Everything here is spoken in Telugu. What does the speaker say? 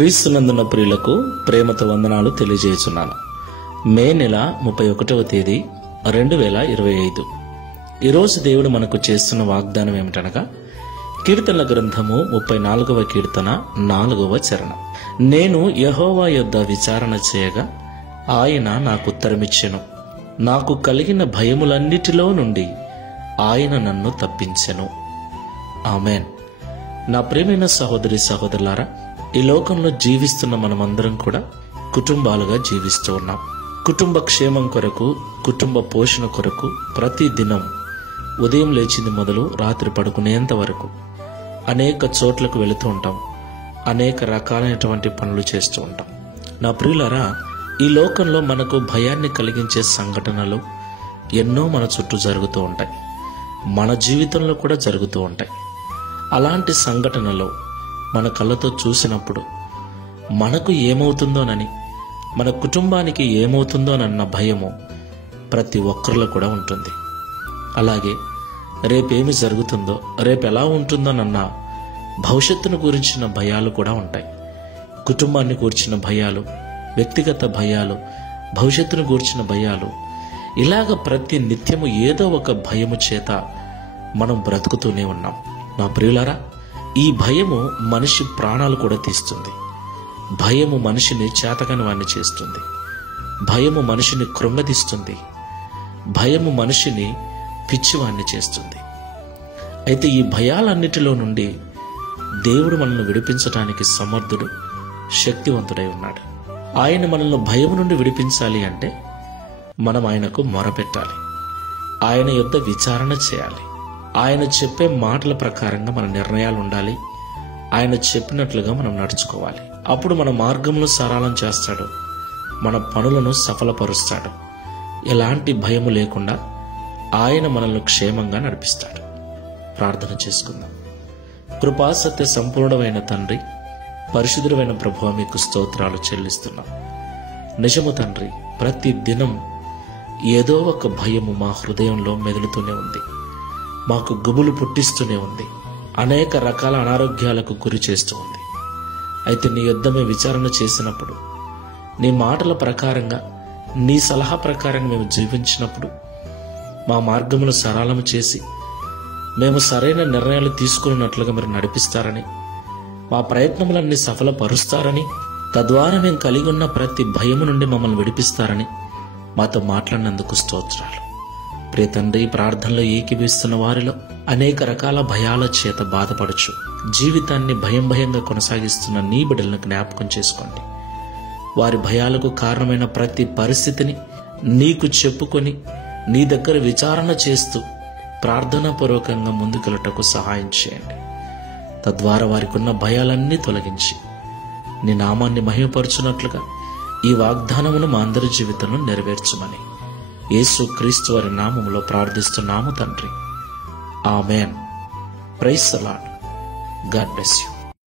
క్రీస్తునందున ప్రియులకు ప్రేమతో వందనాలు తెలియజేస్తున్నాను. మే నెల 31వ తేదీ 2025. ఈరోజు దేవుడు మనకు చేస్తున్న వాగ్దానం ఏమిటనగా, కీర్తనల గ్రంథము 34వ కీర్తన 4వ చరణం. నేను యెహోవా యొద్ద విచారణ చేయగా ఆయన నాకు ఉత్తరమిచ్చెను. నాకు కలిగిన భయములన్నిటిలో నుండి ఆయన నన్ను తప్పించెను. ఆమెన్. నా ప్రియమైన సహోదరి సహోదరులారా, ఈ లోకంలో జీవిస్తున్న మనమందరం కూడా కుటుంబాలుగా జీవిస్తూ ఉన్నాం. కుటుంబ క్షేమం కొరకు, కుటుంబ పోషణ కొరకు ప్రతి దినం ఉదయం లేచింది మొదలు రాత్రి పడుకునేంత వరకు అనేక చోట్లకు వెళుతూ ఉంటాం. అనేక రకాలైనటువంటి పనులు చేస్తూ ఉంటాం. నా ప్రియులారా, ఈ లోకంలో మనకు భయాన్ని కలిగించే సంఘటనలు ఎన్నో మన చుట్టూ జరుగుతూ ఉంటాయి. మన జీవితంలో కూడా జరుగుతూ ఉంటాయి. అలాంటి సంఘటనలు మన కళ్ళతో చూసినప్పుడు మనకు ఏమవుతుందోనని, మన కుటుంబానికి ఏమవుతుందోనన్న భయము ప్రతి ఒక్కరిలో కూడా ఉంటుంది. అలాగే రేపేమి జరుగుతుందో, రేపు ఎలా ఉంటుందోనన్న భవిష్యత్తును గురించిన భయాలు కూడా ఉంటాయి. కుటుంబాన్ని గూర్చిన భయాలు, వ్యక్తిగత భయాలు, భవిష్యత్తును గూర్చిన భయాలు, ఇలాగ ప్రతి నిత్యము ఏదో ఒక భయము చేత మనం బ్రతుకుతూనే ఉన్నాం. నా ప్రియులారా, ఈ భయము మనిషి ప్రాణాలు కూడా తీస్తుంది. భయము మనిషిని చేతకాని వాణ్ణి చేస్తుంది. భయము మనిషిని కృంగదీస్తుంది. భయము మనిషిని పిచ్చివాణ్ణి చేస్తుంది. అయితే ఈ భయాలన్నిటిలో నుండి దేవుడు మనల్ని విడిపించడానికి సమర్థుడు, శక్తివంతుడై ఉన్నాడు. ఆయన మనల్ని భయం నుండి విడిపించాలి అంటే మనం ఆయనకు మొరపెట్టాలి. ఆయన యొద్ద విచారణ చేయాలి. ఆయన చెప్పే మాటల ప్రకారంగా మన నిర్ణయాలు ఉండాలి. ఆయన చెప్పినట్లుగా మనం నడుచుకోవాలి. అప్పుడు మన మార్గంలో సరళం చేస్తాడు, మన పనులను సఫలపరుస్తాడు. ఎలాంటి భయము లేకుండా ఆయన మనల్ని క్షేమంగా నడిపిస్తాడు. ప్రార్థన చేసుకుందాం. కృపా సత్య సంపూర్ణమైన తండ్రి, పరిశుద్ధుడైన ప్రభువా, మీకు స్తోత్రాలు చెల్లిస్తున్నాం. నిజము తండ్రి, ప్రతి దినం ఏదో ఒక భయము మా హృదయంలో మెదులుతూనే ఉంది. మాకు గుబులు పుట్టిస్తూనే ఉంది. అనేక రకాల అనారోగ్యాలకు గురి చేస్తూ ఉంది. అయితే నీ యొద్ద మేము విచారణ చేసినప్పుడు, నీ మాటల ప్రకారంగా, నీ సలహా ప్రకారంగా మేము జీవించినప్పుడు, మా మార్గమును సరళము చేసి మేము సరైన నిర్ణయాలు తీసుకున్నట్లుగా మీరు నడిపిస్తారని, మా ప్రయత్నములన్నీ సఫలపరుస్తారని, తద్వారా మేము కలిగి ఉన్న ప్రతి భయము నుండి మమ్మల్ని విడిపిస్తారని మాతో మాట్లాడినందుకు స్తోత్రాలు. ప్రియ తండ్రి, ప్రార్థనలో ఏకీభవిస్తున్న వారిలో అనేక రకాల భయాల చేత బాధపడచ్చు జీవితాన్ని భయంగా కొనసాగిస్తున్న నీ బిడ్డలను జ్ఞాపకం చేసుకోండి. వారి భయాలకు కారణమైన ప్రతి పరిస్థితిని నీకు చెప్పుకొని నీ దగ్గర విచారణ చేస్తూ ప్రార్థనాపూర్వకంగా ముందుకెళ్ళటకు సహాయం చేయండి. తద్వారా వారికి ఉన్న భయాలన్నీ తొలగించి నీ నామాన్ని మహిమపరచునట్లుగా ఈ వాగ్దానమును మా అందరి జీవితంలో నెరవేర్చమని యేసు క్రీస్తు వారి నామములో ప్రార్థిస్తున్నాము తండ్రి. Amen. Praise the lord. God bless you.